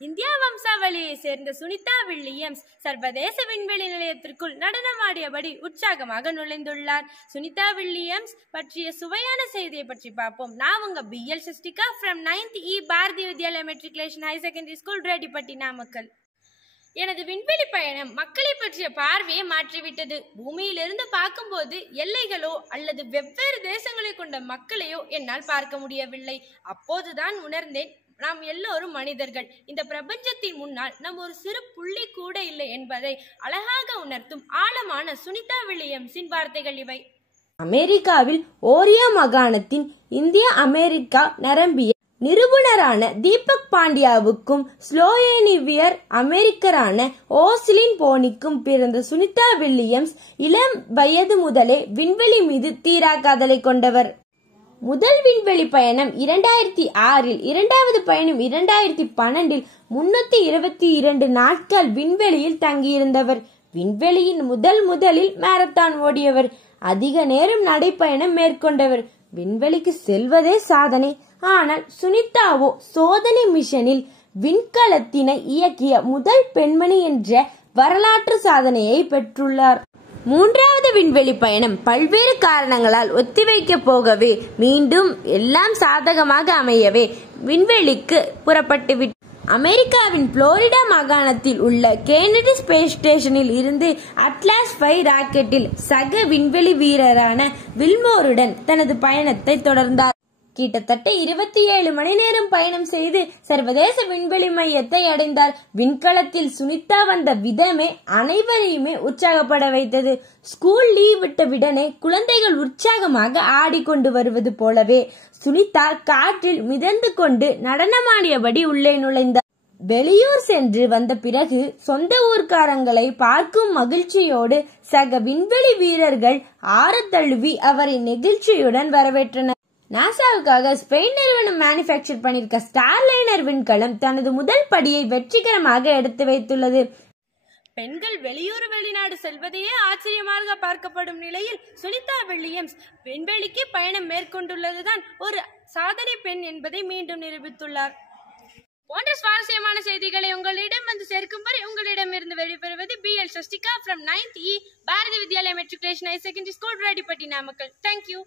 India வம்சாவளியை சேர்ந்த Sunita Williams சர்வதேச விண்வெளி நிலையத்திற்குள் நடனமாடியபடி உற்சாகமாக நுழைந்துள்ளார். சுனிதா வில்லியம்ஸ் பற்றிய சுவையான செய்தியை பற்றி பார்ப்போம். நான் உங்க BL Sashtika from 9th E Bharathi Vidyalaya matriculation high secondary school Rettipatti Namakkal. எனது விண்வெளி பயணம் மக்களை பற்றிய பார்வையை மாற்றிவிட்டது. பூமியிலிருந்து பார்க்கும்போது எல்லைகளோ அல்லது வெவ்வேறு தேசங்களை கொண்ட மக்களையோ என்னால் பார்க்க முடியவில்லை. அப்போதுதான் உணர்ந்தேன், நாம் எல்லோரும் மனிதர்கள். இந்த பிரபஞ்சத்தின் முன்னால் நம் ஒரு சிறு புள்ளி கூட இல்லை என்பதை அழகாக உணர்த்தும் ஆழமான சுனிதா வில்லியம்ஸின் வார்த்தைகள் இவை. அமெரிக்காவில் ஓரியோ மாகாணத்தின் இந்திய அமெரிக்கா நிரம்பிய நிறுவனரான தீபக் பாண்டியாவுக்கும் ஸ்லோவேனியர் அமெரிக்கரான ஓஸ்லின் போனிக்கும் பிறந்த சுனிதா வில்லியம்ஸ் இளம் வயது முதலே விண்வெளி மீது தீரா காதலை கொண்டவர். முதல் விண்வெளி பயணம் 2006இல், இரண்டாவது பயணம் 2012இல் 322 நாட்கள் விண்வெளியில் தங்கியிருந்தவர். விண்வெளியின் முதலில் மாரத்தான் ஓடியவர். அதிக நேரம் நடைப்பயணம் மேற்கொண்டவர். விண்வெளிக்கு செல்வதே சாதனை. ஆனால் சுனிதாவோ சோதனை மிஷனில் விண்கலத்தினை இயக்கிய முதல் பெண்மணி என்ற வரலாற்று சாதனையை பெற்றுள்ளார். மூன்றாவது விண்வெளி பயணம் பல்வேறு காரணங்களால் ஒத்திவைக்க போகவே மீண்டும் எல்லாம் சாதகமாக அமையவே விண்வெளிக்கு புறப்பட்டுவிட்டார். அமெரிக்காவின் புளோரிடா மாகாணத்தில் உள்ள கென்னடி ஸ்பேஸ் ஸ்டேஷனில் இருந்து அட்லாஸ் 5 ராக்கெட்டில் சக விண்வெளி வீரரான வில்மோருடன் தனது பயணத்தை தொடர்ந்தார். கிட்டத்தட்ட 27 மணி நேரம் பயணம் செய்து சர்வதேச விண்வெளி மையத்தை அடைந்தார். விண்கலத்தில் சுனிதா வந்த விதமே அனைவரையுமே உற்சாகப்பட வைத்தது. ஸ்கூல் லீவ் விட்ட உடனே குழந்தைகள் உற்சாகமாக ஆடிக்கொண்டு வருவது போலவே சுனிதா காற்றில் மிதந்து கொண்டு நடனமாடியபடி உள்ளே நுழைந்தார். வெளியூர் சென்று வந்த பிறகு சொந்த ஊர்க்காரங்களை பார்க்கும் மகிழ்ச்சியோடு சக விண்வெளி வீரர்கள் ஆரத்தழுவி அவரை நெகிழ்ச்சியுடன் வரவேற்றனர். நாசாவுக்காக ஸ்பெயின் நிறுவனம் மேனுஃபேக்சர் பண்ணிருக்க ஸ்டார்லைனர் விண்கலம் தனது முதல் படியை வெற்றிகரமாக எடுத்து வைத்துள்ளது. பெண்கள் வெளியூர் வெளிநாடு செல்வதையே ஆச்சரியமாக பார்க்கப்படும் நிலையில் சுனிதா வில்லியம்ஸ் விண்வெளிக்கு பயணம் மேற்கொண்டுள்ளதுதான் ஒரு சாதனை பெண் என்பதை மீண்டும் நிரூபித்துள்ளார். போன்ற சுவாரஸ்யமான செய்திகளை உங்களிடம் வந்து சேர்க்கும் வரை உங்களிடமிருந்து வெளிப்பெறுவது BL Sashtika from 9th E Bharathi Vidyalaya matriculation high secondary school Rettipatti Namakkal. Thank you.